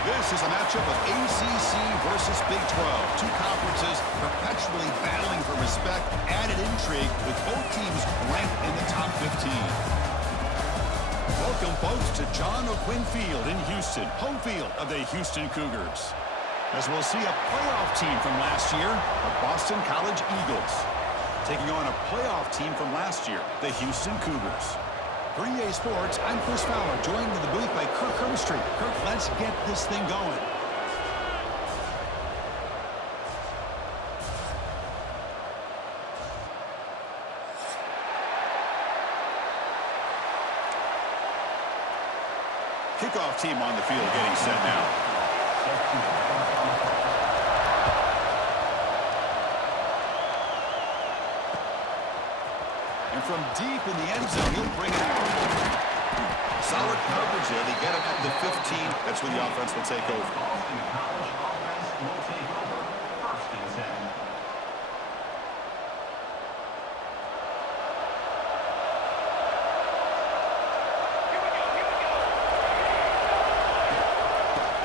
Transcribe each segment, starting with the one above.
This is a matchup of ACC versus Big 12. Two conferences perpetually battling for respect, added intrigue with both teams ranked in the top 15. Welcome, folks, to John O'Quinn Field in Houston, home field of the Houston Cougars. As we'll see a playoff team from last year, the Boston College Eagles, taking on a playoff team from last year, the Houston Cougars. For EA Sports, I'm Chris Fowler, joined in the booth by Kirk Hermstreet. Kirk, let's get this thing going. Kickoff team on the field getting set now. And from deep in the end zone, he'll bring it out. Solid coverage there. They get him at the 15. That's where the offense will take over.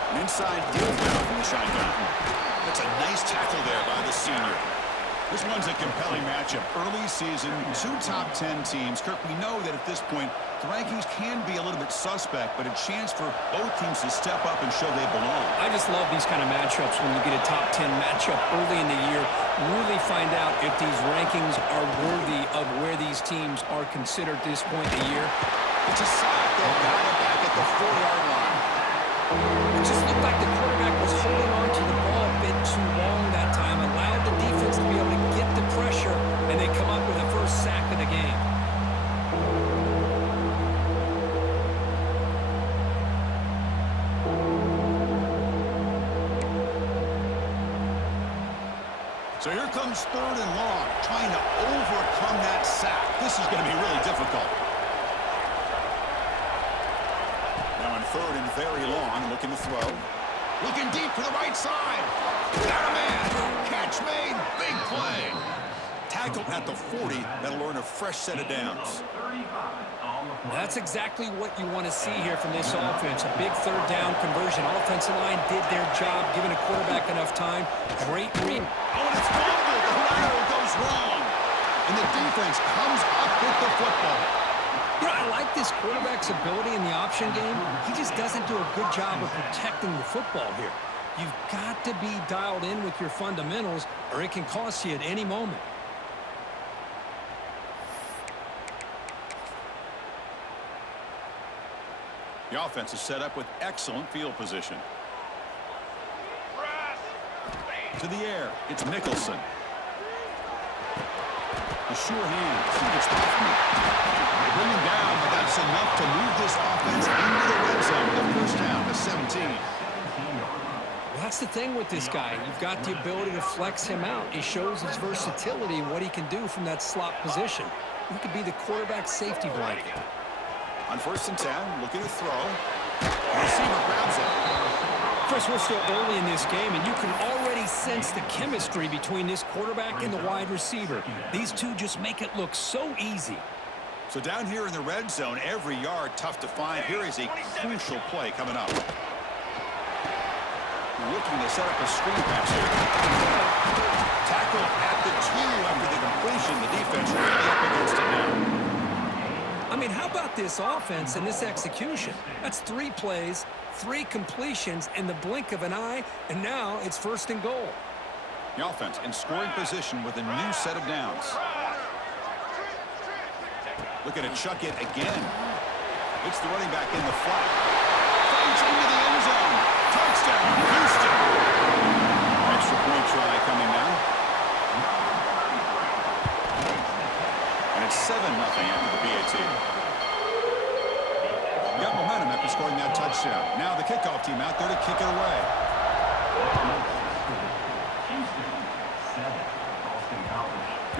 An inside deal now from the shotgun. That's a nice tackle there by the senior. This one's a compelling matchup. Early season, two top 10 teams. Kirk, we know that at this point, the rankings can be a little bit suspect, but a chance for both teams to step up and show they belong. I just love these kind of matchups when you get a top 10 matchup early in the year. Really find out if these rankings are worthy of where these teams are considered at this point in the year. It's a sack. They've got it back at the 4-yard line. It just looked like the quarterback was holding on to the ball a bit too long that time, allowed the defense to be able to get the pressure, and they come up with the first sack of the game. So here comes 3rd and long, trying to overcome that sack. This is going to be really difficult. Now on 3rd and very long, looking to throw. Looking deep to the right side. Got a man. Catch made. Big play. Tackle at the 40. That'll earn a fresh set of downs. That's exactly what you want to see here from this offense. A big 3rd down conversion. Offensive line did their job, giving a quarterback enough time. Great read. Oh, and it's fumbled. The lateral goes wrong. And the defense comes up with the football. You know, I like this quarterback's ability in the option game. He just doesn't do a good job of protecting the football here. You've got to be dialed in with your fundamentals, or it can cost you at any moment. The offense is set up with excellent field position. To the air, it's Nicholson. The sure hands. It's they bring him down, but that's enough to move this offense into the red zone. The first down to 17. Well, that's the thing with this guy. You've got the ability to flex him out. He shows his versatility and what he can do from that slot position. He could be the quarterback safety blanket. On 1st and 10, looking to throw. The receiver grabs it. Chris, we're still early in this game, and you can already sense the chemistry between this quarterback and the wide receiver. These two just make it look so easy. So down here in the red zone, every yard tough to find. Here is a crucial play coming up. Looking to set up a screen pass here. Tackle at the 2 after the completion. The defense really up against it now. I mean, how about this offense and this execution? That's 3 plays, 3 completions in the blink of an eye, and now it's 1st and goal. The offense in scoring position with a new set of downs. Looking to chuck it again. It's the running back in the flat. Fights into the end zone. Touchdown, Houston. Extra point try coming now. And it's 7-0 after the PAT. Got momentum after scoring that touchdown. Now the kickoff team out there to kick it away.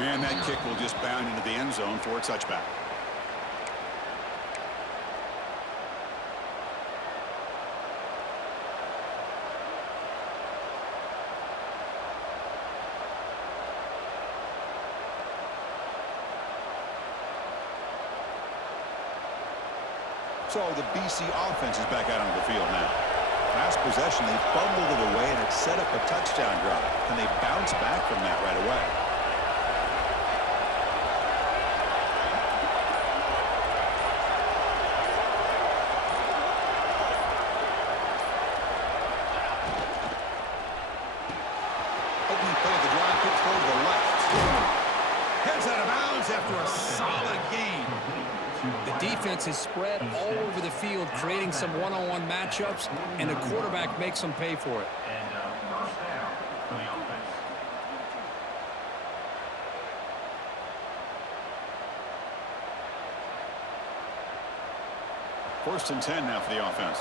And that kick will just bound into the end zone for a touchback. So the BC offense is back out on the field now. Last possession, they fumbled it away, and it set up a touchdown drive. Can they bounce back from that right away? Opening play of the drive, quick throw to the left. Heads out of bounds after a solid gain. The defense is spread all over the field, creating some one-on-one matchups, and the quarterback makes them pay for it. First down for the offense. First and 10 now for the offense.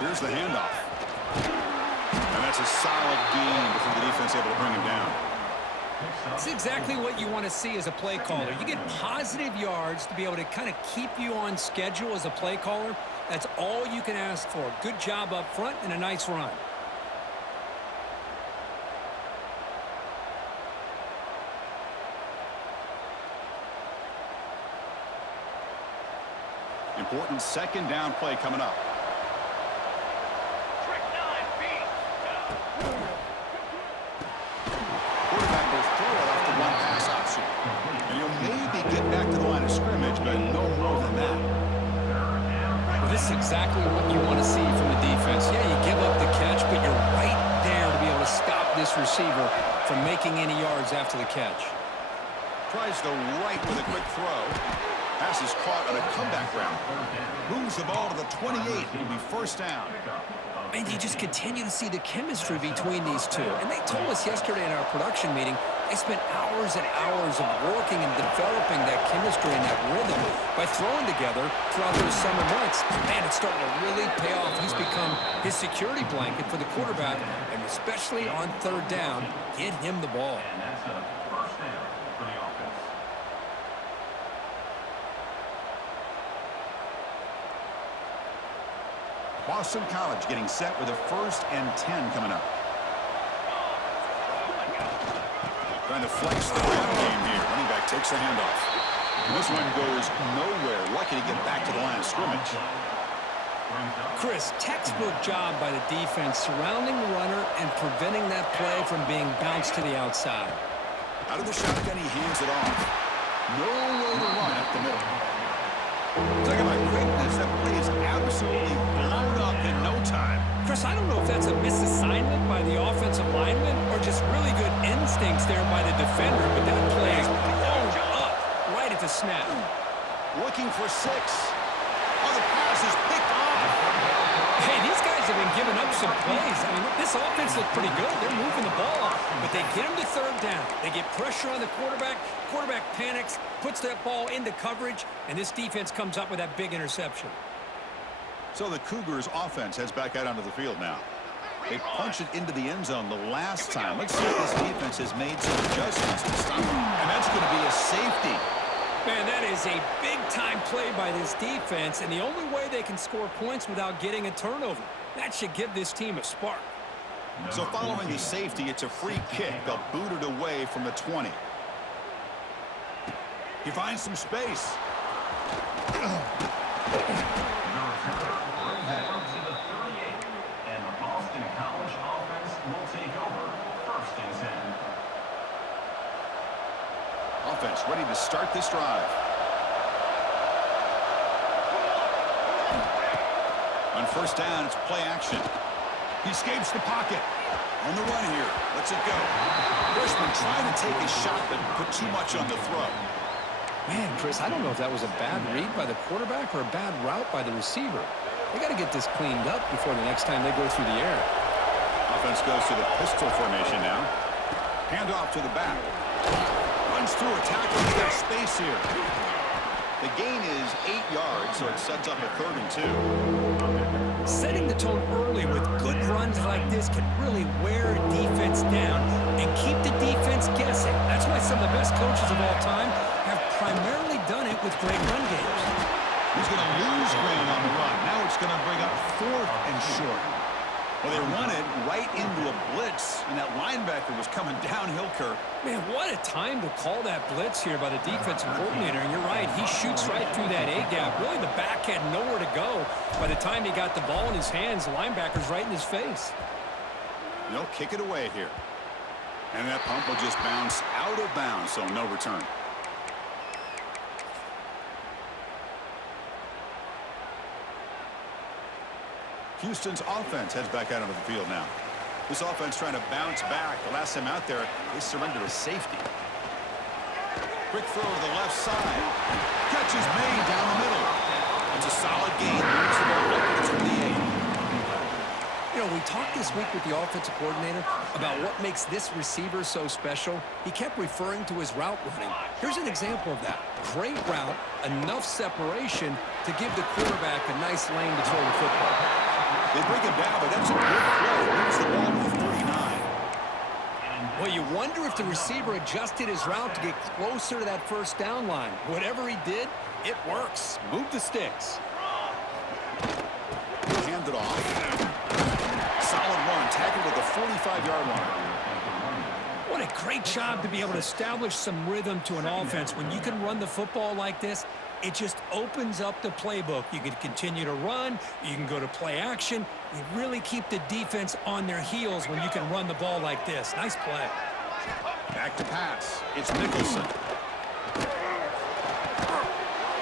Here's the handoff. And that's a solid gain before the defense able to bring him down. It's exactly what you want to see as a play caller. You get positive yards to be able to kind of keep you on schedule as a play caller. That's all you can ask for. Good job up front and a nice run. Important second down play coming up. Quarterback will throw it off the one pass option. And he'll maybe get back to the line of scrimmage, but no more than that. Well, this is exactly what you want to see from the defense. Yeah, you give up the catch, but you're right there to be able to stop this receiver from making any yards after the catch. Tries the right with a quick throw. Pass is caught on a comeback route. Moves the ball to the 28. It'll be first down. And you just continue to see the chemistry between these two. And they told us yesterday in our production meeting, they spent hours and hours of working and developing that chemistry and that rhythm by throwing together throughout those summer months. Man, it's starting to really pay off. He's become his security blanket for the quarterback, and especially on third down, get him the ball. And that's a first down for the offense. Boston College getting set with a first and 10 coming up. Trying to flex the ground game here. Running back takes the handoff. And this one goes nowhere. Lucky to get back to the line of scrimmage. Chris, textbook job by the defense surrounding the runner and preventing that play from being bounced to the outside. Out of the shotgun, he hands it off. No way to run up the middle. Talking about quickness, that play is absolutely blown up in no time. Chris, I don't know if that's a misassignment by the offensive lineman or just really good instincts there by the defender, but that play is blown up right at the snap. Looking for 6. Oh, the pass is picked off. Hey, these guys have been giving up some plays. I mean, this offense looked pretty good. They're moving the ball, but they get him to third down. They get pressure on the quarterback. Quarterback panics, puts that ball into coverage, and this defense comes up with that big interception. So the Cougars offense heads back out onto the field now. They punched it into the end zone the last time. Let's see if this defense has made some adjustments to stop them. And that's going to be a safety. Man, that is a big-time play by this defense, and the only way they can score points without getting a turnover. That should give this team a spark. So following the safety, it's a free kick. They'll boot it away from the 20. He finds some space. And the Boston College offense will take over first and 10. Offense ready to start this drive. On first down, it's play action. He escapes the pocket. On the run here. Lets it go. Freshman trying to take a shot, but put too much on the throw. Man, Chris, I don't know if that was a bad read by the quarterback or a bad route by the receiver. They got to get this cleaned up before the next time they go through the air. Offense goes to the pistol formation now. Hand off to the back. Runs through a tackle. He's got space here. The gain is 8 yards, so it sets up a 3rd and 2. Setting the tone early with good runs like this can really wear a defense down and keep the defense guessing. That's why some of the best coaches of all time have primarily done it with great run games. He's going to lose ground on the run. Now it's going to bring up 4th and short. Well, they run it right into a blitz, and that linebacker was coming downhill, Kirk. Man, what a time to call that blitz here by the defensive coordinator. And you're right, he shoots right through that A-gap. Really, the back had nowhere to go. By the time he got the ball in his hands, the linebacker's right in his face. They'll kick it away here. And that pump will just bounce out of bounds, so no return. Houston's offense heads back out onto the field now. This offense trying to bounce back. The last time out there, they surrendered a safety. Quick throw to the left side. Catch is made down the middle. It's a solid gain. Moves the ball up to the 8. You know, we talked this week with the offensive coordinator about what makes this receiver so special. He kept referring to his route running. Here's an example of that. Great route, enough separation to give the quarterback a nice lane to throw the football. They bring him down, but that's a good play. Moves the ball to the 39. Well, you wonder if the receiver adjusted his route to get closer to that first down line. Whatever he did, it works. Move the sticks. Hand it off. Solid run. Tackled at the 45-yard line. What a great job to be able to establish some rhythm to an offense. When you can run the football like this, it just opens up the playbook. You can continue to run. You can go to play action. You really keep the defense on their heels when you can run the ball like this. Nice play. Back to pass. It's Nicholson.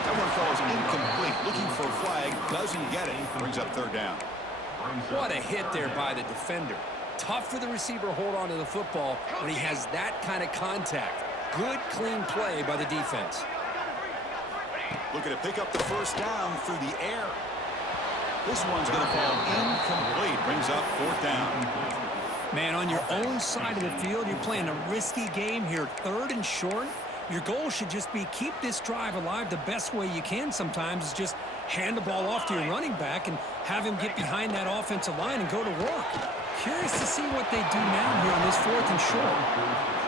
That one falls incomplete. Looking for a flag. Doesn't get it. Brings up third down. What a hit there by the defender. Tough for the receiver to hold on to the football when he has that kind of contact. Good, clean play by the defense. Looking to pick up the first down through the air. This one's going to fall incomplete. Brings up fourth down. Man, on your own side of the field, you're playing a risky game here. Third and short. Your goal should just be keep this drive alive the best way you can sometimes is just hand the ball off to your running back and have him get behind that offensive line and go to work. Curious to see what they do now here on this fourth and short.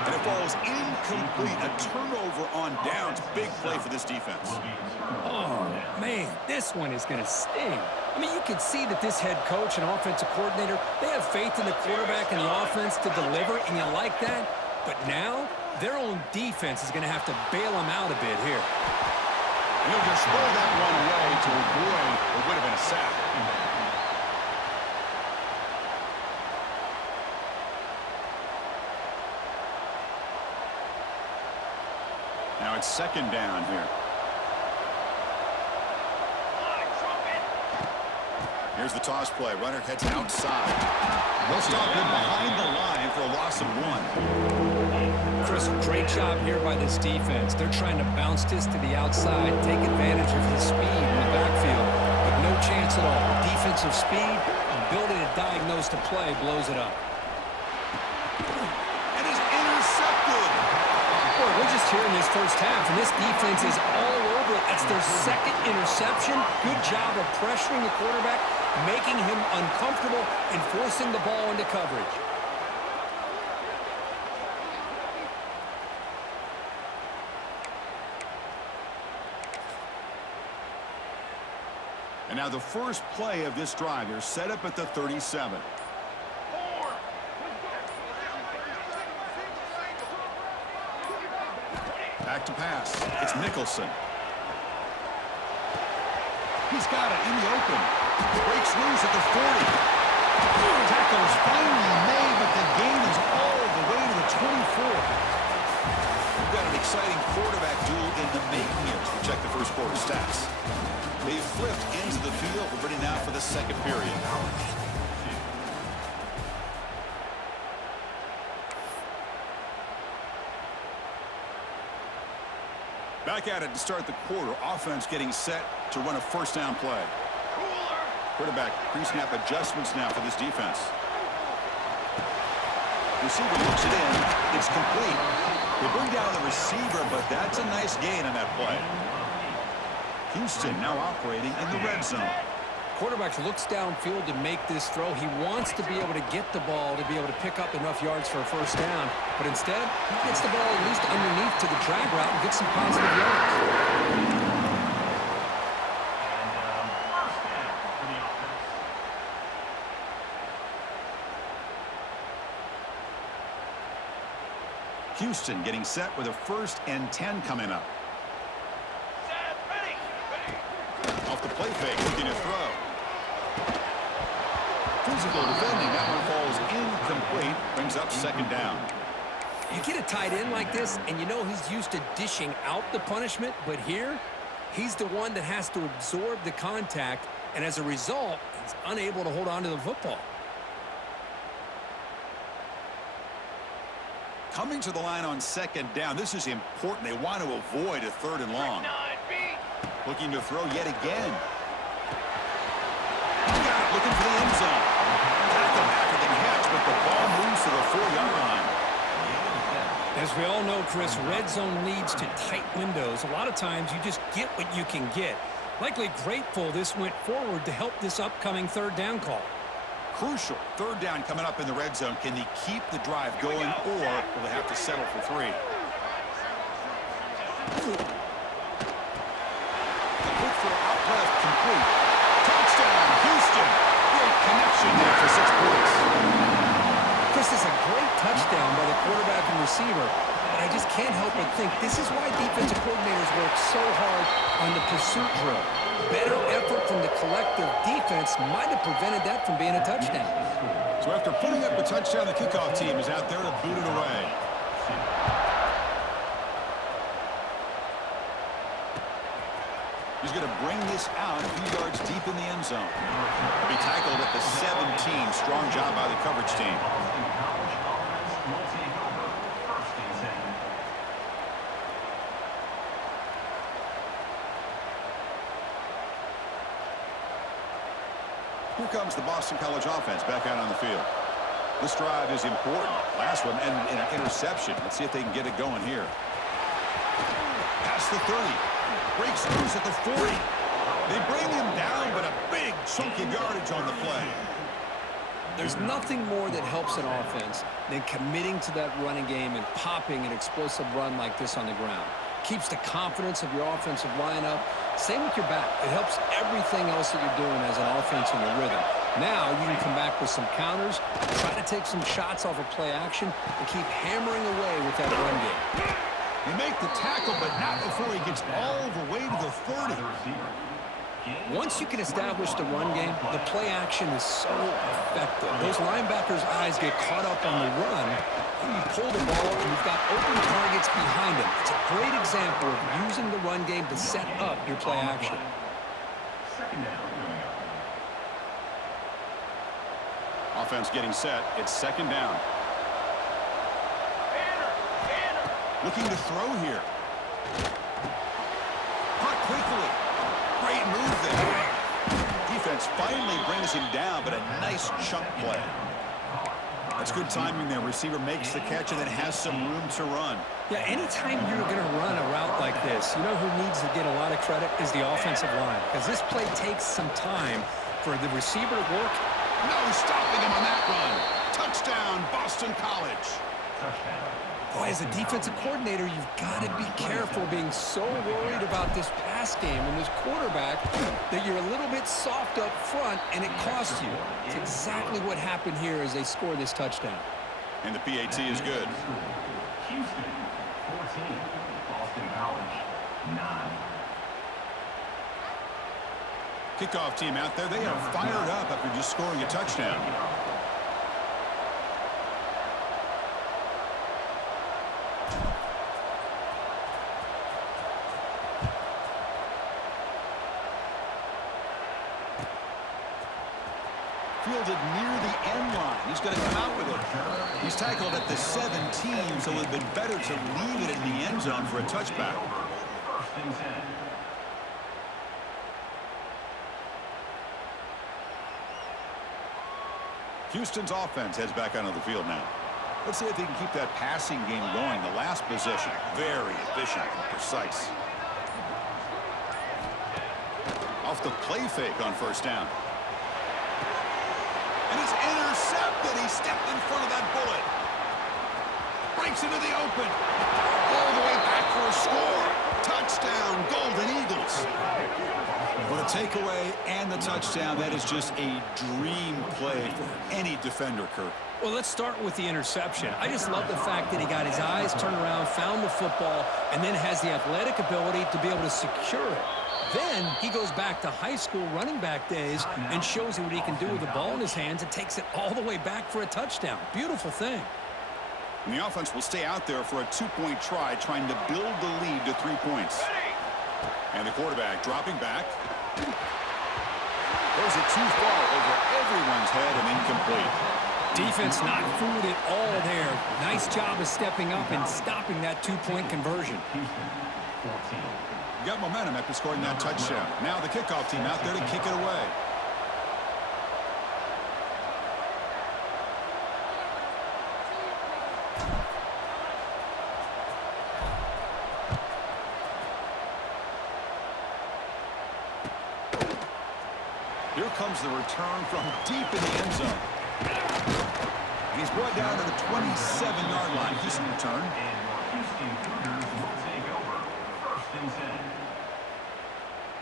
And it falls incomplete. A turnover on downs. Big play for this defense. Oh, man, this one is going to sting. I mean, you can see that this head coach and offensive coordinator, they have faith in the quarterback and the offense to deliver, and you like that. But now, their own defense is going to have to bail them out a bit here. And he'll just throw that one away to avoid what would have been a sack. Now it's second down here. Here's the toss play. Runner heads outside. They'll stop him behind the line for a loss of 1. Chris, great job here by this defense. They're trying to bounce this to the outside, take advantage of his speed in the backfield, but no chance at all. Defensive speed, ability to diagnose the play, blows it up. And is intercepted. Boy, we're just here in this first half, and this defense is all over it. That's their second interception. Good job of pressuring the quarterback, making him uncomfortable, and forcing the ball into coverage. And now the first play of this drive. They're set up at the 37. Back to pass. It's Nicholson. He's got it in the open. Breaks loose at the 40. Tackle is finally made, but the gain is all the way to the 24. We've got an exciting quarterback duel in the making here. We check the first quarter stats. They've flipped into the field. We're ready now for the second period. Back at it to start the quarter. Offense getting set to run a first down play. Quarterback pre-snap adjustments now for this defense. Receiver looks it in. It's complete. They bring down the receiver, but that's a nice gain on that play. Houston now operating in the red zone. Quarterback looks downfield to make this throw. He wants to be able to get the ball to be able to pick up enough yards for a first down. But instead, he gets the ball at least underneath to the drag route and gets some positive yards. Houston getting set with a 1st and 10 coming up. Off the play fake, looking to throw. Physical defending. That one falls incomplete. Brings up 2nd down. You get a tight end like this, and you know he's used to dishing out the punishment, but here, he's the one that has to absorb the contact, and as a result, he's unable to hold on to the football. Coming to the line on 2nd down. This is important. They want to avoid a 3rd and long. Looking to throw yet again. He's got it, looking for the end zone. Tackle after the catch, but the ball moves to the 4-yard line. As we all know, Chris, red zone leads to tight windows. A lot of times you just get what you can get. Likely grateful this went forward to help this upcoming 3rd down call. Crucial 3rd down coming up in the red zone. Can they keep the drive going, or will they have to settle for 3? The quick throw out left, complete. Touchdown, Houston. Great connection there for 6 points. This is a great touchdown by the quarterback and receiver, but I just can't help but think this is why defensive coordinators work so hard on the pursuit drill. Better effort from the collective defense might have prevented that from being a touchdown. So after putting up a touchdown, the kickoff team is out there to boot it away. He's going to bring this out a few yards deep in the end zone. He'll be tackled at the 17. Strong job by the coverage team. Here comes the Boston College offense back out on the field. This drive is important. Last one, and an interception. Let's see if they can get it going here. Past the 30. Breaks loose at the 40. They bring him down, but a big chunk of yardage on the play. There's nothing more that helps an offense than committing to that running game and popping an explosive run like this on the ground. Keeps the confidence of your offensive lineup. Same with your back. It helps everything else that you're doing as an offense in your rhythm. Now you can come back with some counters, try to take some shots off of play action, and keep hammering away with that run game. They make the tackle, but not before he gets all the way to the 30. Once you can establish the run game, the play action is so effective. Those linebackers' eyes get caught up on the run, and you pull the ball, and you've got open targets behind him. It's a great example of using the run game to set up your play action. Offense getting set. It's 2nd down. Looking to throw here. Caught quickly. Great move there. Defense finally brings him down, but a nice chunk play. That's good timing there. Receiver makes the catch and then has some room to run. Yeah, anytime you're going to run a route like this, you know who needs to get a lot of credit is the offensive line, because this play takes some time for the receiver to work. No stopping him on that run. Touchdown, Boston College. Boy, as a defensive coordinator, you've got to be careful being so worried about this pass game and this quarterback that you're a little bit soft up front, and it costs you. It's exactly what happened here as they score this touchdown. And the PAT is good. Houston, 14. Boston College, 9. Kickoff team out there. They are fired up after just scoring a touchdown. Fielded near the end line. He's going to come out with it. He's tackled at the 17, so it would have been better to leave it in the end zone for a touchback. First and 10. Houston's offense heads back onto the field now. Let's see if they can keep that passing game going. The last possession, very efficient and precise. Off the play fake on 1st down. And it's intercepted. He stepped in front of that bullet. Breaks into the open. All the way back for a score. Touchdown, Golden Eagles. With a takeaway and the touchdown. That is just a dream play for any defender, Kirk. Well, let's start with the interception. I just love the fact that he got his eyes turned around, found the football, and then has the athletic ability to be able to secure it. Then he goes back to high school running back days and shows you what he can do with the ball in his hands and takes it all the way back for a touchdown. Beautiful thing. And the offense will stay out there for a two-point try, trying to build the lead to 3 points. And the quarterback dropping back. Throws it too far over everyone's head and incomplete. Defense not fooled at all there. Nice job of stepping up and stopping that two-point conversion. Got momentum after scoring that touchdown. Now the kickoff team out there to kick it away. Here comes the return from deep in the end zone. And he's brought down to the 27-yard line. Houston return.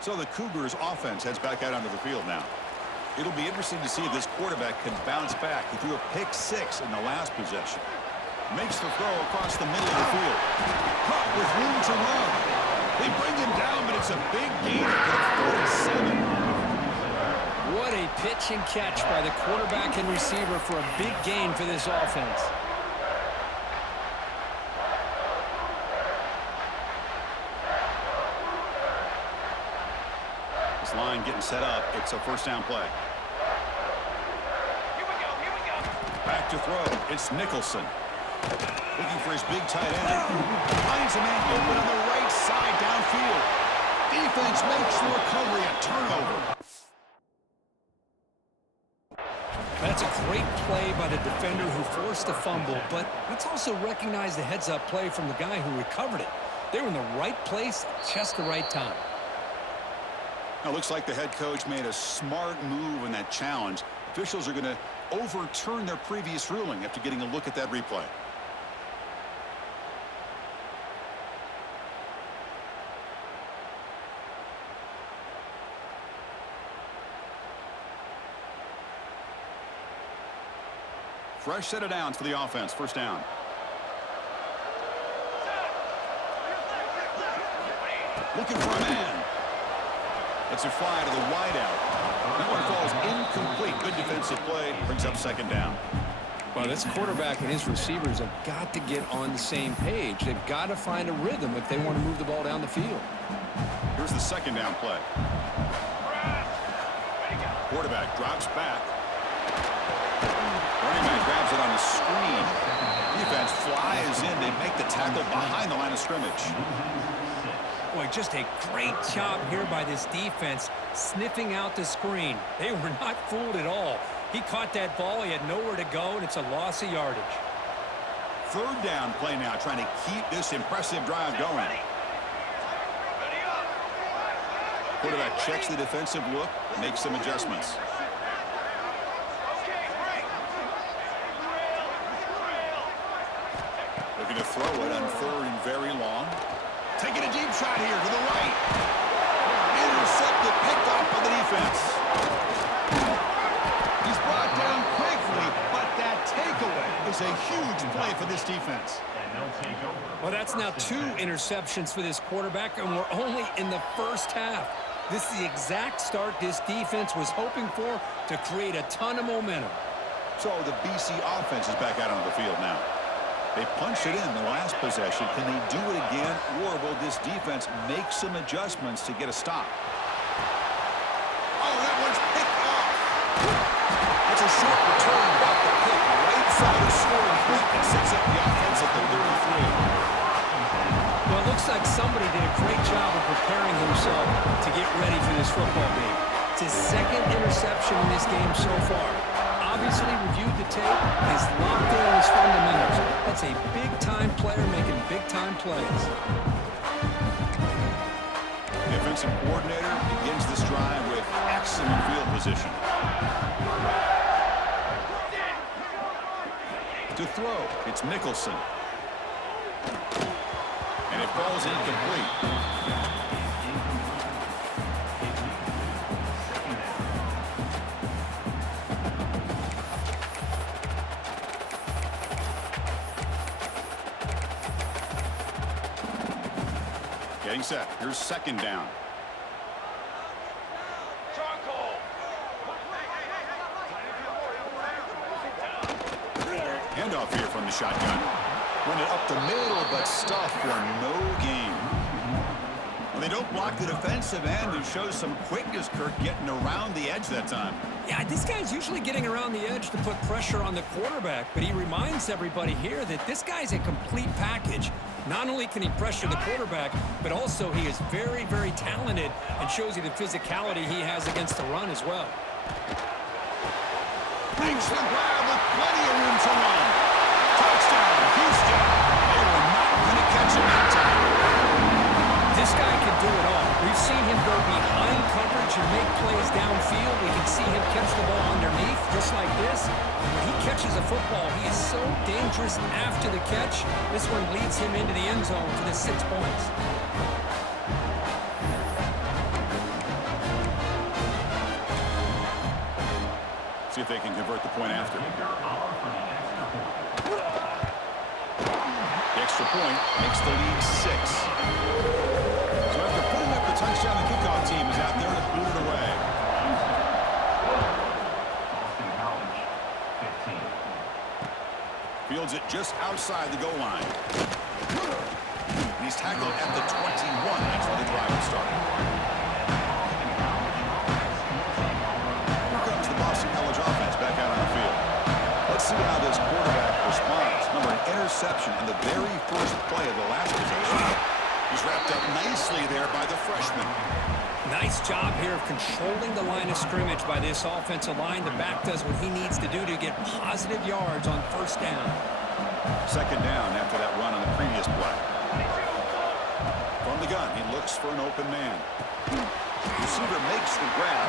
So the Cougars offense heads back out onto the field now. It'll be interesting to see if this quarterback can bounce back. He threw a pick-6 in the last possession. Makes the throw across the middle of the field. Caught with room to run. They bring him down, but it's a big gain at 47. What a pitch and catch by the quarterback and receiver for a big gain for this offense. This line getting set up. It's a first down play. Here we go. Back to throw. It's Nicholson. Looking for his big tight end. Finds a man open on the right side downfield. Defense makes the recovery. A turnover. That's a great play by the defender who forced the fumble, but let's also recognize the heads-up play from the guy who recovered it. They were in the right place at just the right time. Now, looks like the head coach made a smart move in that challenge. Officials are going to overturn their previous ruling after getting a look at that replay. Fresh set of downs for the offense. First down. Looking for a man. That's a fly to the wideout. That one falls incomplete. Good defensive play. Brings up second down. Well, this quarterback and his receivers have got to get on the same page. They've got to find a rhythm if they want to move the ball down the field. Here's the second down play. Quarterback drops back. Running back grabs it on the screen. Defense flies in. They make the tackle behind the line of scrimmage. Boy, just a great job here by this defense, sniffing out the screen. They were not fooled at all. He caught that ball. He had nowhere to go, and it's a loss of yardage. Third down play now, trying to keep this impressive drive going. Quarterback checks the defensive look, makes some adjustments. Looking to throw it on third and very long. Taking a deep shot here to the right. Intercepted, picked off by the defense. He's brought down quickly, but that takeaway is a huge play for this defense. Well, that's now 2 interceptions for this quarterback, and we're only in the first half. This is the exact start this defense was hoping for to create a ton of momentum. So the BC offense is back out on the field now. They punched it in the last possession. Can they do it again, or will this defense make some adjustments to get a stop? Oh, that one's picked off. It's a short return, but the pick right side of scoring point and sets up the offense at the 33. Well, it looks like somebody did a great job of preparing himself to get ready for this football game. It's his second interception in this game so far. Obviously reviewed the tape and is locked in on his fundamentals. That's a big-time player making big-time plays. The offensive coordinator begins this drive with excellent field position. To throw, it's Nicholson. And it falls incomplete. Getting set. Here's second down. Handoff here from the shotgun. Run it up the middle, but stuffed for no gain. Well, they don't block the defensive end and show some quickness, Kirk, getting around the edge that time. Yeah, this guy's usually getting around the edge to put pressure on the quarterback, but he reminds everybody here that this guy's a complete package. Not only can he pressure the quarterback, but also he is very, very talented and shows you the physicality he has against the run as well. Makes the grab with plenty of room to run. Touchdown, Houston. They were not going to catch him that time. This guy can do it all. We've seen him go behind coverage and make plays downfield. We can see him catch the ball underneath, just like this. And when he catches a football, he is so dangerous after the catch. This one leads him into the end zone for the 6 points. See if they can convert the point after. The extra point makes the lead 6. So after putting up the touchdown, the kickoff team is out there to boot it away. Boston College, 15. Fields it just outside the goal line. And he's tackled at the 21. That's where the drive will start. Here comes the Boston College offense back out on the field. Let's see how this quarterback responds. Remember, an interception in the very first play of the last possession. He's wrapped up nicely there by the freshman. Nice job here of controlling the line of scrimmage by this offensive line. The back does what he needs to do to get positive yards on first down. Second down after that run on the previous play. From the gun, he looks for an open man. Receiver makes the grab.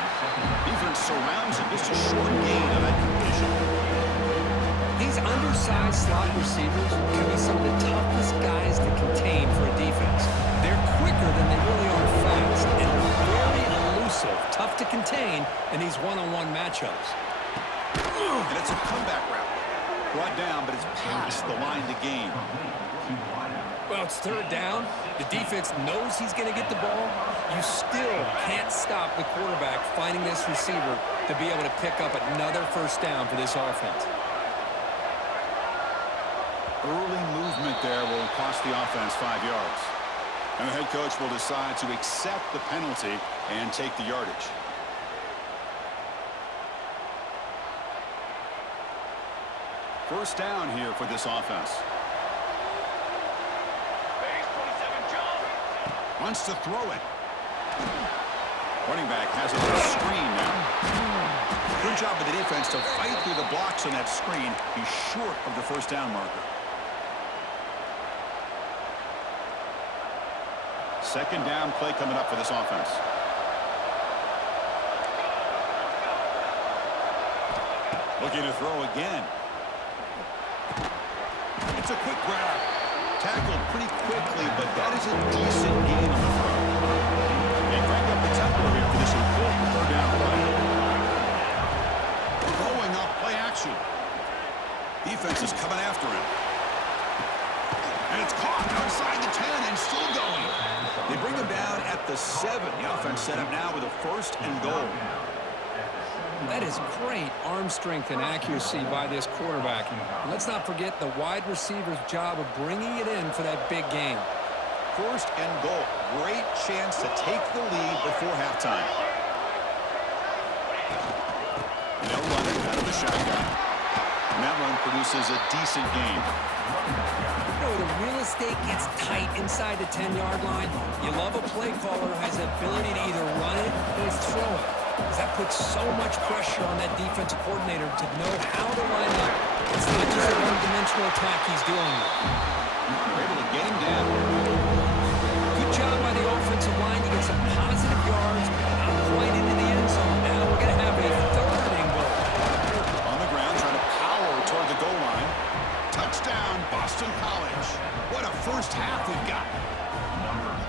Defense surrounds him. Just a short gain on that completion. These undersized slot receivers can be some of the toughest guys to contain for a defense. They're quicker than they really are fast, and they're very elusive, tough to contain in these one-on-one matchups. And it's a comeback route. Brought down, but it's past the line to gain. Well, it's third down. The defense knows he's going to get the ball. You still can't stop the quarterback finding this receiver to be able to pick up another first down for this offense. Early movement there will cost the offense 5 yards. And the head coach will decide to accept the penalty and take the yardage. First down here for this offense. Wants to throw it. Running back has it on the screen now. Good job of the defense to fight through the blocks on that screen. He's short of the first down marker. Second down play coming up for this offense. Looking to throw again. It's a quick grab. Tackled pretty quickly, but that is a decent gain on the throw. They crank up the tempo here for this important third down play. Throwing up play action. Defense is coming after him. And it's caught outside the 10 and still going. They bring him down at the 7. The offense set up now with a first and goal. That is great arm strength and accuracy by this quarterback. And let's not forget the wide receiver's job of bringing it in for that big game. First and goal. Great chance to take the lead before halftime. And they'll run it out of the shotgun. And that run produces a decent gain. You know, the real estate gets tight inside the 10-yard line. You love a play caller who has the ability to either run it or throw it. Because that puts so much pressure on that defensive coordinator to know how to line up. It's not just a one-dimensional attack he's dealing with. They're able to get him down. Good job by the offensive line to get some positive yards, not quite into the end zone. Now we're going to have a third and goal. On the ground, trying to power toward the goal line. Touchdown, Boston College. What a first half we've got.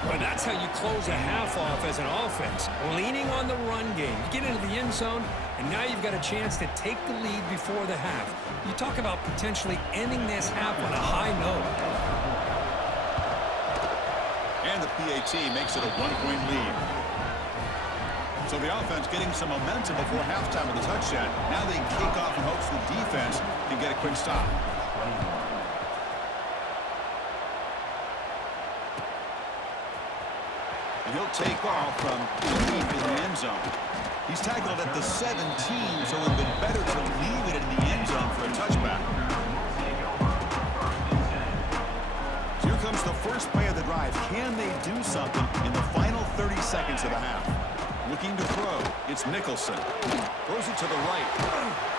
But that's how you close a half off as an offense, leaning on the run game. You get into the end zone, and now you've got a chance to take the lead before the half. You talk about potentially ending this half on a high note. And and the PAT makes it a 1-point lead. So the offense getting some momentum before halftime with a touchdown. Now they kick off in hopes the defense can get a quick stop. And he'll take off from deep in the end zone. He's tackled at the 17, so it would have been better to leave it in the end zone for a touchback. Here comes the first play of the drive. Can they do something in the final 30 seconds of the half? Looking to throw. It's Nicholson. Throws it to the right.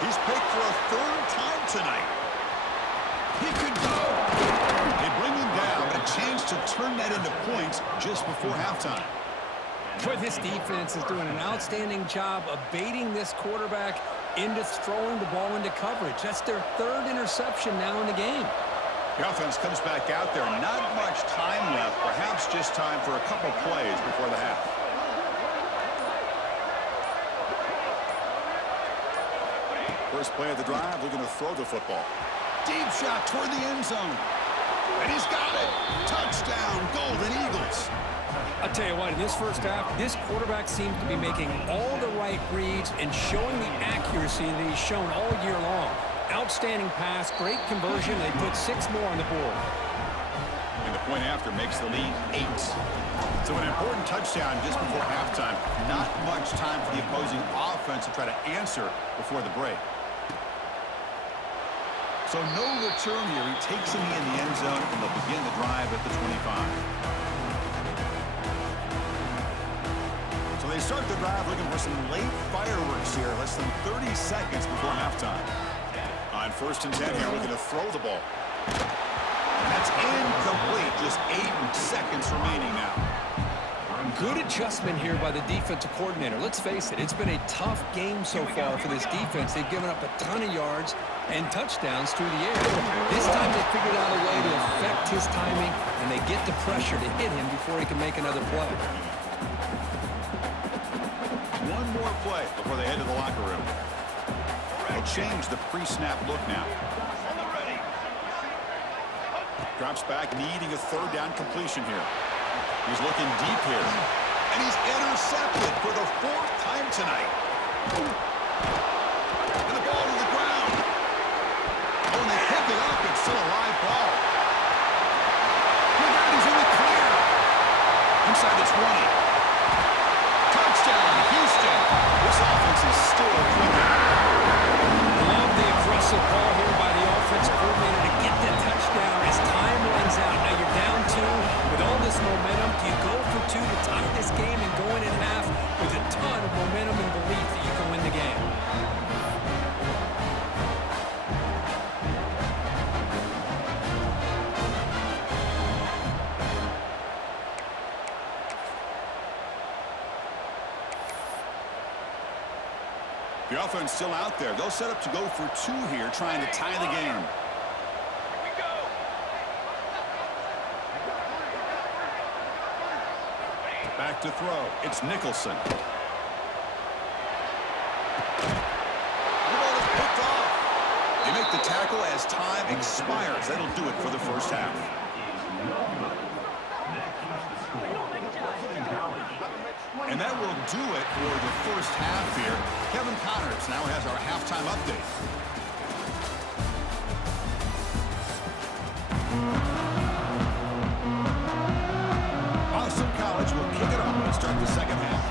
He's picked for a third time tonight. He could go. They bring him down. A chance to turn that into points just before halftime. Boy, this defense is doing an outstanding job of baiting this quarterback into throwing the ball into coverage. That's their third interception now in the game. The offense comes back out there. Not much time left. Perhaps just time for a couple plays before the half. First play of the drive, they're going to throw the football. Deep shot toward the end zone. And he's got it. Touchdown, Golden Eagles. I'll tell you what, in this first half, this quarterback seems to be making all the right reads and showing the accuracy that he's shown all year long. Outstanding pass, great conversion. They put 6 more on the board. And the point after makes the lead 8. So an important touchdown just before halftime. Not much time for the opposing offense to try to answer before the break. So no return here. He takes him in the end zone, and they'll begin the drive at the 25. So they start the drive looking for some late fireworks here. Less than 30 seconds before halftime. On 1st and 10 here, looking to throw the ball. And that's incomplete. Just 8 seconds remaining now. Good adjustment here by the defensive coordinator. Let's face it, it's been a tough game so far for this defense. They've given up a ton of yards and touchdowns through the air. This time they figured out a way to affect his timing, and they get the pressure to hit him before he can make another play. One more play before they head to the locker room. They'll change the pre-snap look now. Drops back, needing a 3rd down completion here. He's looking deep here. And he's intercepted for the 4th time tonight. And the ball to the ground. Oh, and they pick it up. It's still a live ball. Look out, he's in the clear. Inside the 20. Touchdown, Houston. This offense is still clicking. Love the aggressive call here by the offensive coordinator to get the touchdown as time runs out. Now you're down 2 with all this momentum. Do you go for 2 to tie this game and go in at half with a ton of momentum and belief that you can win the game? The offense still out there. They'll set up to go for 2 here, trying to tie the game. Back to throw. It's Nicholson. The ball is picked off. They make the tackle as time expires. That'll do it for the first half. And that will do it for the first half here. Kevin Connors now has our halftime update. Boston College will kick it off and start the second half.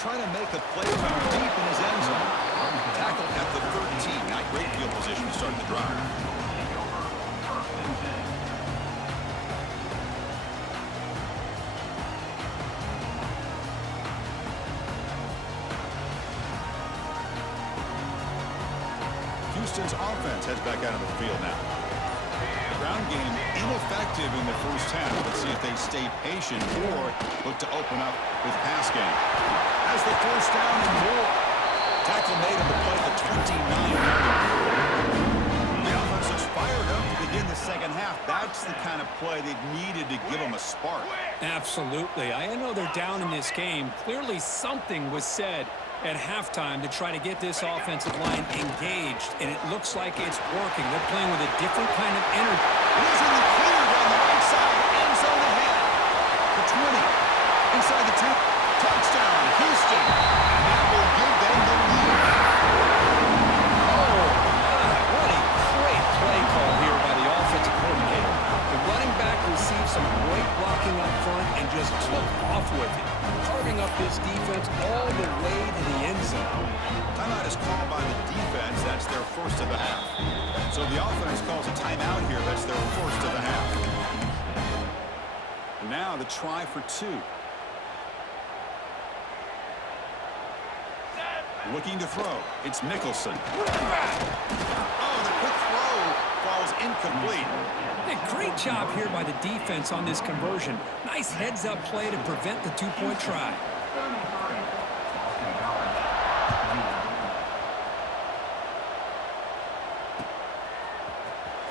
Trying to make a play from deep in his end zone. Tackled at the 13. Not great field position to start the drive. Houston's offense heads back out of the field now. The ground game ineffective in the first half. Let's see if they stay patient or look to open up with pass game. Has the first down and more. Tackle made on the play at the 29-yard line. The offense is fired up to begin the second half. That's the kind of play they needed to give them a spark. Absolutely. I know they're down in this game. Clearly something was said at halftime to try to get this offensive line engaged, and it looks like it's working. They're playing with a different kind of energy. He's in the clear down the right side, end zone ahead. The 20, inside the 2, touchdown, Houston. And that will give them the lead. Oh, my, what a great play call here by the offensive coordinator. The running back received some great blocking up front and just took off with it, carving up this defense all the way to the end zone. Timeout is called by the defense. That's their first of the half. So the offense calls a timeout here. That's their first of the half. And now the try for 2. Looking to throw. It's Nicholson. Oh, the quick throw falls incomplete. A great job here by the defense on this conversion. Nice heads-up play to prevent the 2-point try.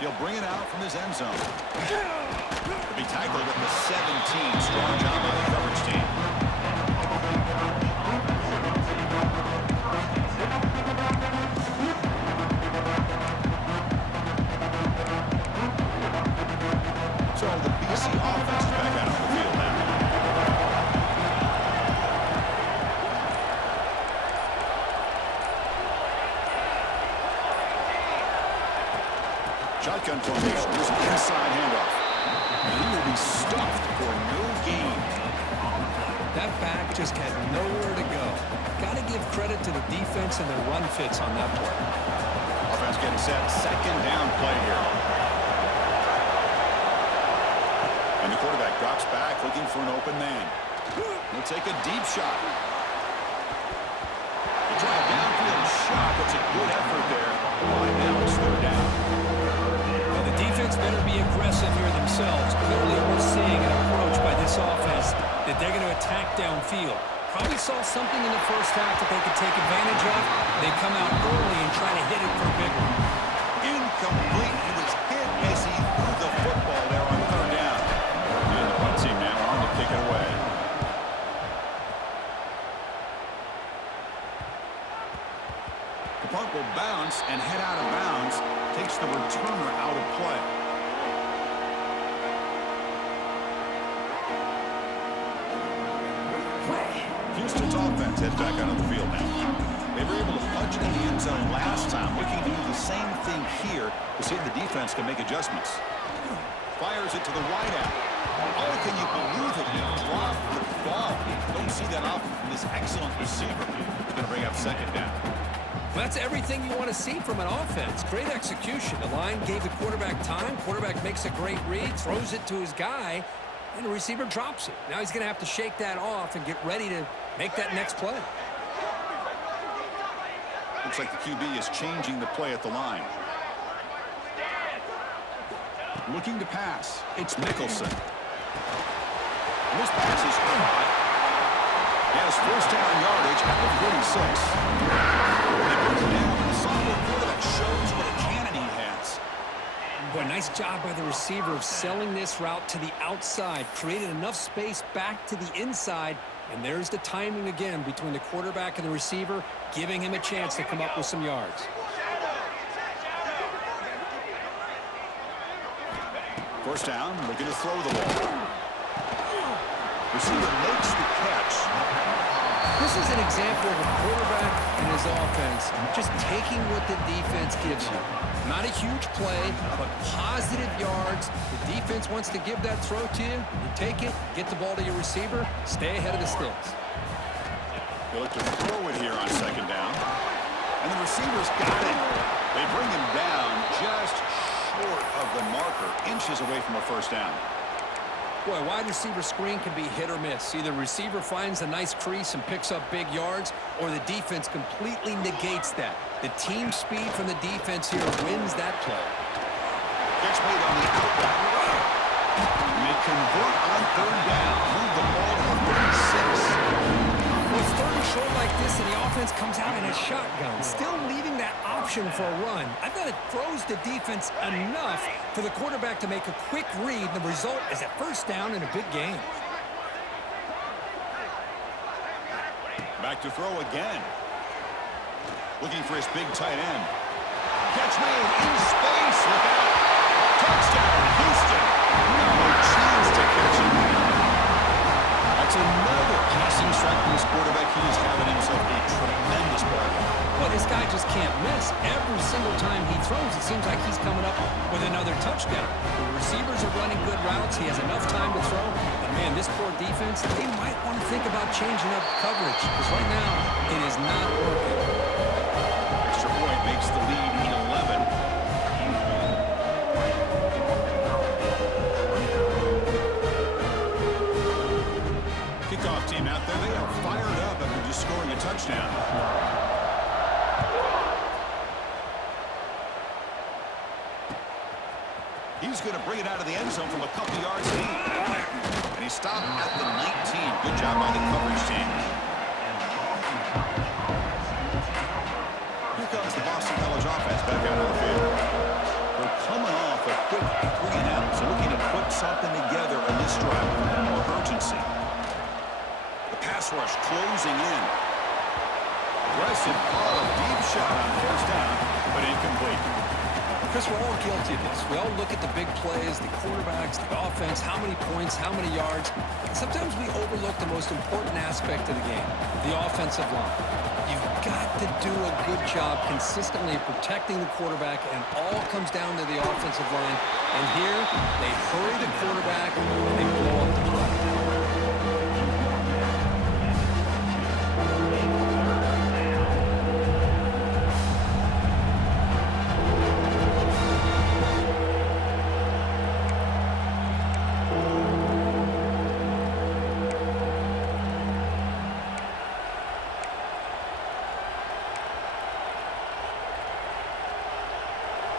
He'll bring it out from his end zone. He'll be tackled at the 17. Strong job by the coverage team. So the BC offense is back out on the field now. Shotgun formation. Here's an inside handoff. And he will be stuffed for no gain. That back just had nowhere to go. Got to give credit to the defense and their run fits on that play. Offense getting set. Second down play here. And the quarterback drops back looking for an open man. He'll take a deep shot. The drive downfield shot. That's a good effort there. Right now it's third down. Well, the defense better be aggressive here themselves. Clearly we're seeing an approach by this offense that they're going to attack downfield. Probably saw something in the first half that they could take advantage of. They come out early and try to hit it for a big one. Incomplete. He was hit as he threw the football there on third down. And the punt team now on to kick it away. The punt will bounce and head out of bounds. Takes the returner out of play. Houston's offense heads back out on the field now. They were able to punch it in the end zone last time. Looking to do the same thing here to see if the defense can make adjustments. Fires it to the wideout. Oh, can you believe it? He dropped the ball. Don't see that often from this excellent receiver. He's going to bring up second down. That's everything you want to see from an offense. Great execution. The line gave the quarterback time. Quarterback makes a great read, throws it to his guy, and the receiver drops it. Now he's going to have to shake that off and get ready to make that next play. Looks like the QB is changing the play at the line. Looking to pass. It's Nicholson. And this pass is caught. He has first down yardage at the 46. They put it down. The sophomore quarterback shows what a cannon he has. Boy, nice job by the receiver of selling this route to the outside. Created enough space back to the inside. And there's the timing again between the quarterback and the receiver, giving him a chance to come up with some yards. First down, looking to throw the ball. Receiver makes the catch. This is an example of a quarterback and his offense just taking what the defense gives you. Not a huge play, but positive yards. The defense wants to give that throw to you. You take it, get the ball to your receiver, stay ahead of the sticks. They look to throw it here on second down. And the receiver's got it. They bring him down just short of the marker, inches away from a first down. Boy, wide receiver screen can be hit or miss. Either receiver finds a nice crease and picks up big yards, or the defense completely negates that. The team speed from the defense here wins that play. Catch made on the outback. They convert on third down. Move the ball to the 36. Well, it's third and short like this, and the offense comes out in a shotgun, still leaving that option for a run. I thought it throws the defense enough for the quarterback to make a quick read, and the result is a first down in a big game. Back to throw again. Looking for his big tight end. Catch made in space. Look out. Touchdown, Houston. No chance to catch him. That's another passing strike from this quarterback. He is having himself a tremendous ball game. Well, this guy just can't miss. Every single time he throws, it seems like he's coming up with another touchdown. The receivers are running good routes. He has enough time to throw. But, man, this poor defense, they might want to think about changing up coverage because right now it is not working. Extra point makes the lead 11. Kickoff team out there. They are fired up after just scoring a touchdown. He's going to bring it out of the end zone from a couple yards deep. And he stopped at the 19. Good job by the coverage team. Here comes the Boston College offense back out on the field. They're coming off a quick 3-and-out, so looking to put something together on this drive with more urgency. The pass rush closing in. Aggressive call, a deep shot on first down, but incomplete. Chris, we're all guilty of this. We all look at the big plays, the quarterbacks, the offense, how many points, how many yards. Sometimes we overlook the most important aspect of the game, the offensive line. You've got to do a good job consistently protecting the quarterback, and it all comes down to the offensive line. And here, they hurry the quarterback, and they blow up the play.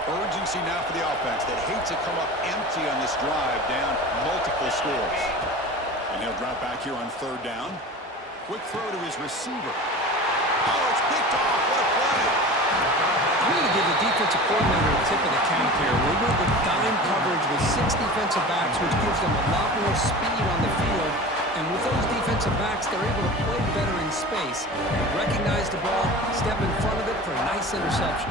Urgency now for the offense that hates to come up empty on this drive, down multiple scores. And he'll drop back here on third down. Quick throw to his receiver. Oh, it's picked off. What a play. I'm going to give the defensive coordinator a tip of the cap here. We went with dime coverage with 6 defensive backs, which gives them a lot more speed on the field. And with those defensive backs, they're able to play better in space. They recognize the ball, step in front of it for a nice interception.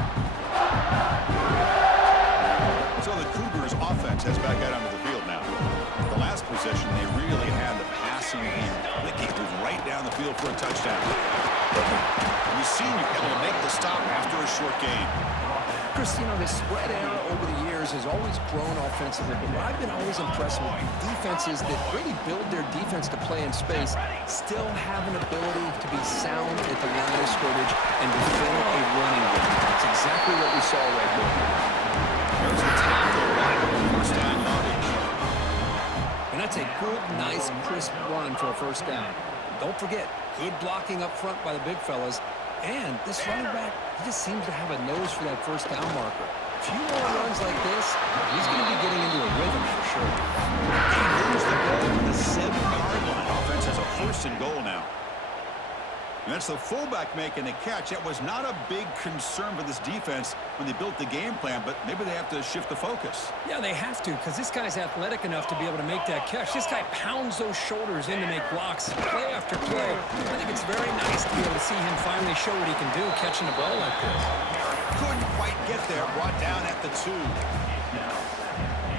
So the Cougars offense has back out onto the field now. The last possession, they really had the passing game. The kick was right down the field for a touchdown. And you see you're able to make the stop after a short game. Chris, you know, the spread era over the years has always grown offensively, but what I've been always impressed with defenses that really build their defense to play in space still have an ability to be sound at the line of scrimmage and defend a running game. That's exactly what we saw right here. There's a tackle right on first down yardage. And that's a good, nice, crisp run for a first down. Don't forget, good blocking up front by the big fellas. And this running back, he just seems to have a nose for that first down marker. A few more runs like this, he's going to be getting into a rhythm for sure. He moves the ball to the 7-yard line. Offense has a first and goal now. And that's the fullback making the catch. That was not a big concern for this defense when they built the game plan, but maybe they have to shift the focus. Yeah, they have to, because this guy's athletic enough to be able to make that catch. This guy pounds those shoulders in to make blocks play after play. I think it's very nice to be able to see him finally show what he can do catching the ball like this. Couldn't quite get there. Brought down at the 2.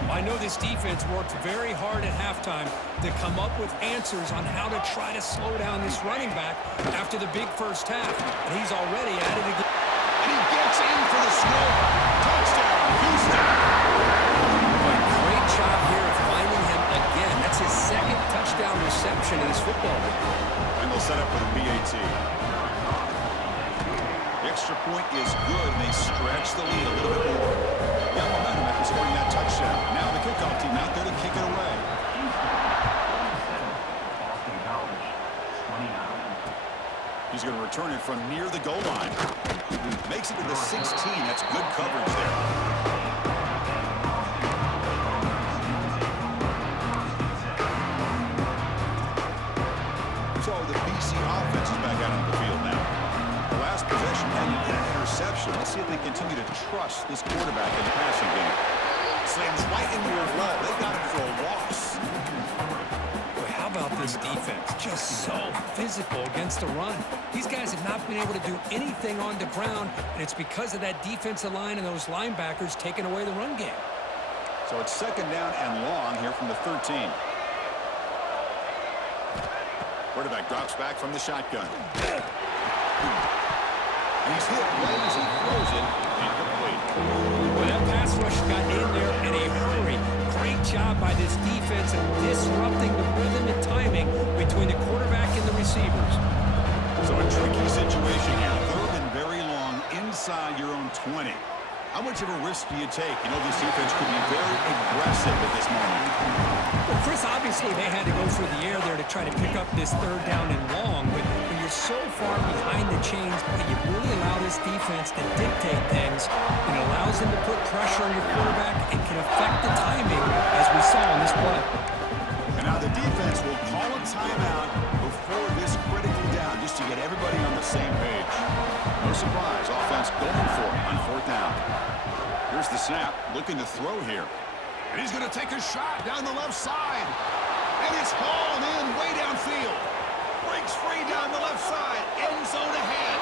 I know this defense worked very hard at halftime to come up with answers on how to try to slow down this running back after the big first half. And he's already at it again. And he gets in for the score. Touchdown, Houston. But great job here of finding him again. That's his second touchdown reception in his football game. And they'll set up for the PAT. The extra point is good, and they stretch the lead a little bit more. Young momentum after scoring that touchdown. Now the kickoff team out there to kick it away. Boston College, 29. He's going to return it from near the goal line. Makes it to the 16. That's good coverage there. So the BC offense is back out on the field now. The last possession had an interception. Let's see if they continue to trust this quarterback in the passing game. Slams right into your wall. They got it for a loss. Boy, how about this defense. Just so physical against the run. These guys have not been able to do anything on the ground, and it's because of that defensive line and those linebackers taking away the run game. So it's second down and long here from the 13. Quarterback drops back from the shotgun. He's hit right as he throws it. Incomplete. Well, that pass rush got in there in a hurry. Great job by this defense of disrupting the rhythm and timing between the quarterback and the receivers. So a tricky situation here. Third and very long inside your own 20. How much of a risk do you take? You know, this defense could be very aggressive at this moment. Well, Chris, obviously they had to go through the air there to try to pick up this third down and long, but when you're so far behind the chains, you really allow this defense to dictate things. It allows them to put pressure on your quarterback and can affect the timing, as we saw on this play. And now the defense will call a timeout before this critical down, just to get everybody on the same page. No surprise, offense going for it on fourth down. Here's the snap, looking to throw here. And he's going to take a shot down the left side. And it's hauled in way downfield. Breaks free down the left side. End zone ahead.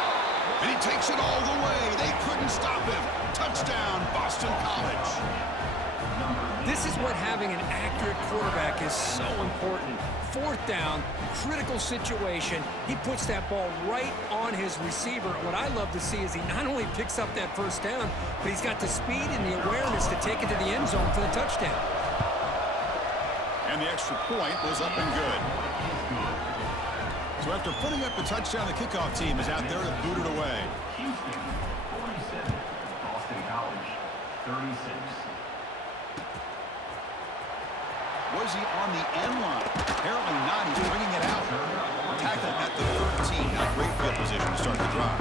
And he takes it all the way. They couldn't stop him. Touchdown, Boston College. This is what having an accurate quarterback is so important. Fourth down, critical situation. He puts that ball right on his receiver. What I love to see is he not only picks up that first down, but he's got the speed and the awareness to take it to the end zone for the touchdown. And the extra point was up and good. So after putting up the touchdown, the kickoff team is out there to boot it away. Houston, 47. Boston College, 36. Was he on the end line? Apparently not. He's bringing it out. Tackled at the 13. Not great field position to start the drive.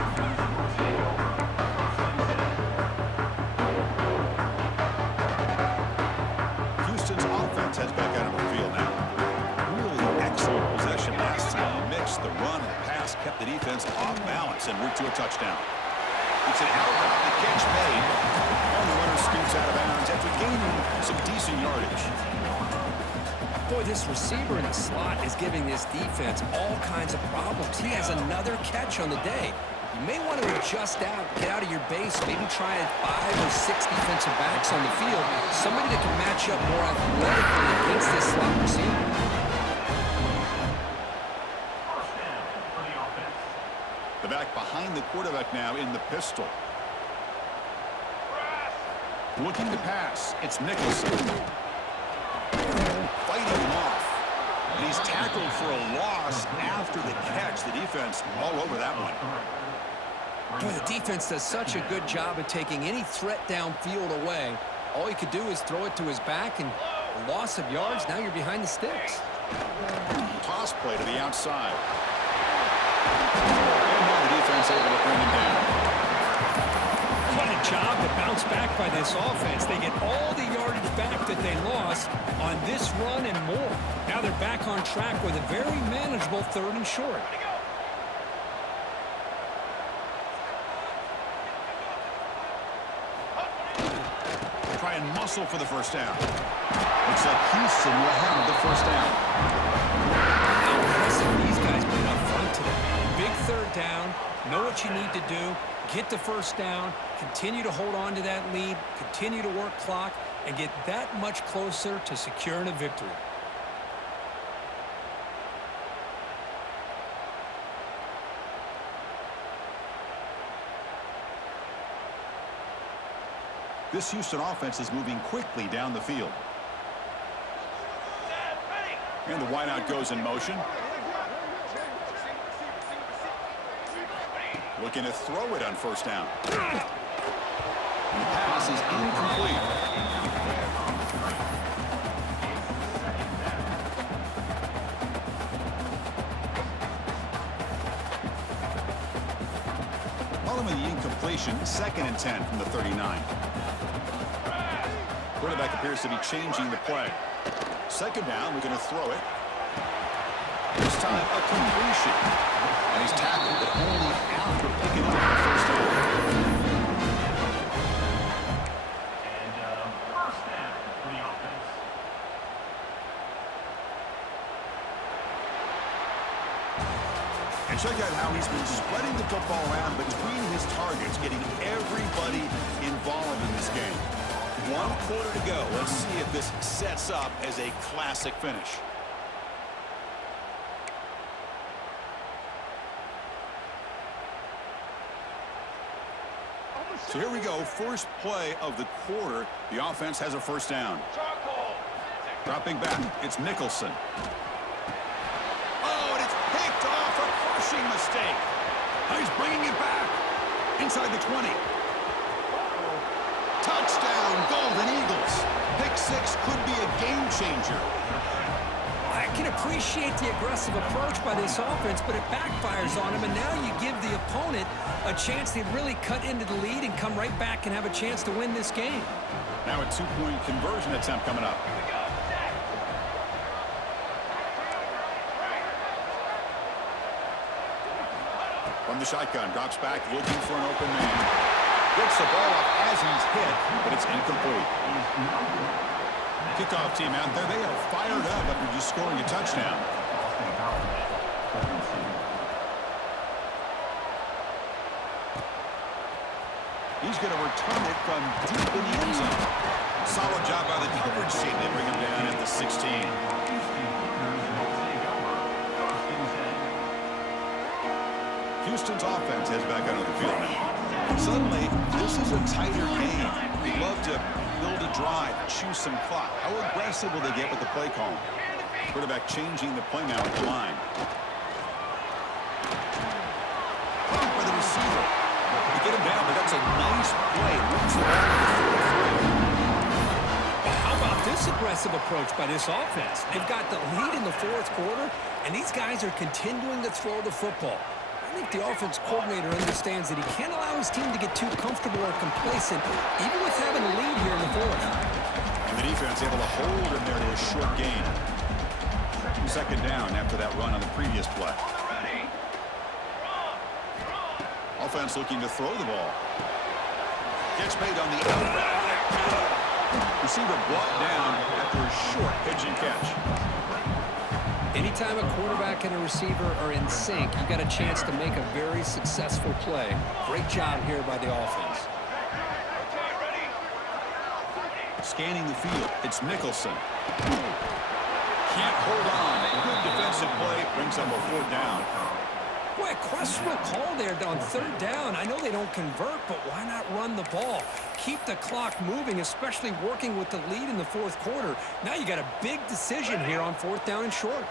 Houston's offense heads back out on the field now. Really excellent possession last time. The mix, the run, the pass kept the defense off balance en route to a touchdown. It's an out route. The catch made. And the runner scoots out of bounds after gaining some decent yardage. Boy, this receiver in the slot is giving this defense all kinds of problems. He has another catch on the day. You may want to adjust out, get out of your base, maybe try 5 or 6 defensive backs on the field, somebody that can match up more athletically against this slot receiver. First down for the offense. The back behind the quarterback now in the pistol. Looking to pass. It's Nicholson. Fighting him off. And he's tackled for a loss after the catch. The defense all over that one. Boy, the defense does such a good job of taking any threat downfield away. All he could do is throw it to his back, and a loss of yards, now you're behind the sticks. Toss play to the outside. And now the defense able to bring him down. What a job to bounce back by this offense. They get all the yardage back that they lost on this run and more. Now they're back on track with a very manageable third and short. Try and muscle for the first down. Looks like Houston will have the first down. How impressive these guys been up front today. Big third down. Know what you need to do. Get the first down. Continue to hold on to that lead. Continue to work clock and get that much closer to securing a victory. This Houston offense is moving quickly down the field. And the wideout goes in motion. Looking to throw it on first down. And the pass is incomplete. Following the incompletion, 2nd and 10 from the 39. Quarterback appears to be changing the play. Second down, we're going to throw it. This time, a completion. And he's tackled, but only after picking up the first down. And first down for the offense. 2nd Check out how he's been spreading the football around between his targets, getting everybody involved in this game. 1 quarter to go. Let's see if this sets up as a classic finish. So here we go, first play of the quarter. The offense has a first down. Dropping back, it's Nicholson. Oh, and it's picked off, a crushing mistake. Now he's bringing it back. Inside the 20. Touchdown, Golden Eagles. Pick 6 could be a game changer. I can appreciate the aggressive approach by this offense, but it backfires on him, and now you give the opponent a chance to really cut into the lead and come right back and have a chance to win this game. Now a 2-point conversion attempt coming up. From the shotgun, drops back, looking for an open man. Gets the ball off as he's hit, but it's incomplete. Kickoff team out there, they are fired up after just scoring a touchdown. He's going to return it from deep in the end zone. Solid job by the coverage team to bring him down at the 16. Houston's offense heads back onto the field now. Suddenly, this is a tighter game. They love to build a drive, choose some clock. How aggressive will they get with the play call? Quarterback changing the play now at the line. Caught by the receiver. They get him down, but that's a nice play. Moves the ball to the 4-3. How about this aggressive approach by this offense? They've got the lead in the fourth quarter, and these guys are continuing to throw the football. I think the offense coordinator understands that he can't allow his team to get too comfortable or complacent, even with having a lead here in the fourth. And the defense able to hold him there to a short gain. Second down after that run on the previous play. Offense looking to throw the ball. Gets made on the out route. Receiver brought down after a short pitch and catch. Anytime a quarterback and a receiver are in sync, you got a chance to make a very successful play. Great job here by the offense. Scanning the field, it's Nicholson. Can't hold on. Good defensive play brings up a 4th down. Boy, a questionable call there on 3rd down. I know they don't convert, but why not run the ball? Keep the clock moving, especially working with the lead in the fourth quarter. Now you got a big decision here on 4th down and short.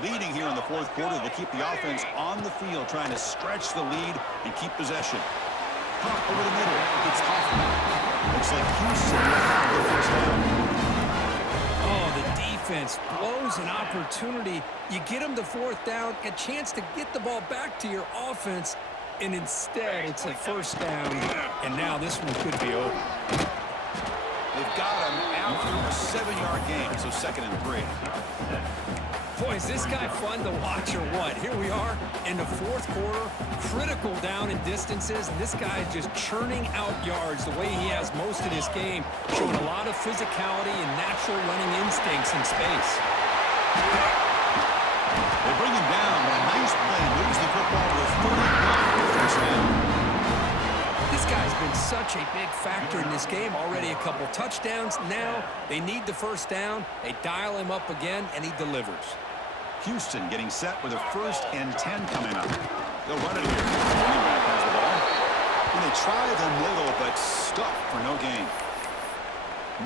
Leading here in the fourth quarter to keep the offense on the field, trying to stretch the lead and keep possession. Caught over the middle. It's Hoffman. Looks like Houston will have the first down. Oh, the defense blows an opportunity. You get them to 4th down, a chance to get the ball back to your offense, and instead it's a first down, and now this one could be over. They've got him after a 7-yard gain, so 2nd and 3. Boy, is this guy fun to watch or what? Here we are in the fourth quarter, critical down in distances, and this guy is just churning out yards the way he has most of this game, showing a lot of physicality and natural running instincts in space. They bring him down, but a nice play moves the football to a 30-yard first down. This guy's been such a big factor in this game. Already a couple touchdowns. Now they need the first down. They dial him up again, and he delivers. Houston getting set with a 1st and 10 coming up. They'll run it here. Running back has the ball. And they try the middle, but stuck for no gain.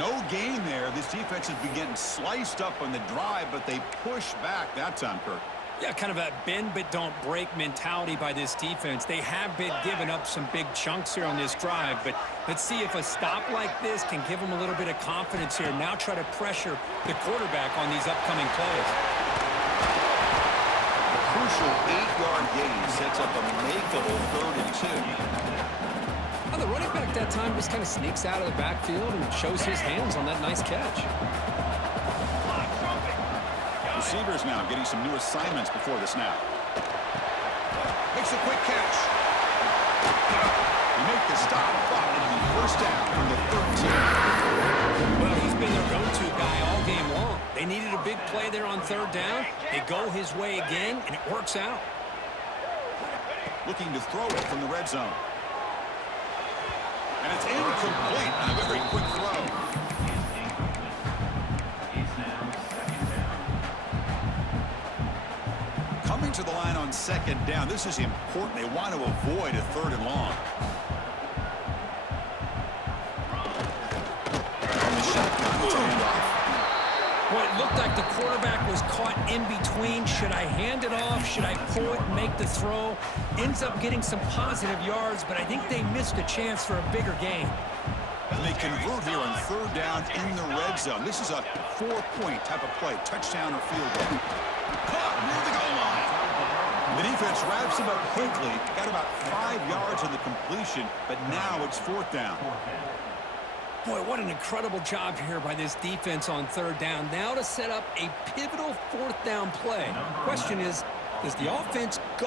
No gain there. This defense has been getting sliced up on the drive, but they push back that time, Kirk. Yeah, kind of a bend but don't break mentality by this defense. They have been giving up some big chunks here on this drive, but let's see if a stop like this can give them a little bit of confidence here. Now try to pressure the quarterback on these upcoming plays. A crucial 8-yard gain sets up a makeable 3rd and 2. Now the running back that time just kind of sneaks out of the backfield and shows his hands on that nice catch. Receivers now getting some new assignments before the snap. Makes a quick catch. They make the stop, but it'll be first down from the 13. Well, he's been their go-to guy all game long. They needed a big play there on 3rd down. They go his way again, and it works out. looking to throw it from the red zone. And it's incomplete on a very quick throw. Coming to the line on second down. This is important. They want to avoid a 3rd and long. From the shotgun, it's a handoff. Well, it looked like the quarterback was caught in between. Should I hand it off? Should I pull it and make the throw? Ends up getting some positive yards, but I think they missed a chance for a bigger gain. And they convert here on 3rd down in the red zone. This is a 4-point type of play, touchdown or field goal. Caught near the goal line. The defense wraps him up quickly. Got about 5 yards on the completion, but now it's 4th down. Boy, what an incredible job here by this defense on 3rd down. Now to set up a pivotal 4th down play. Question is, does the offense go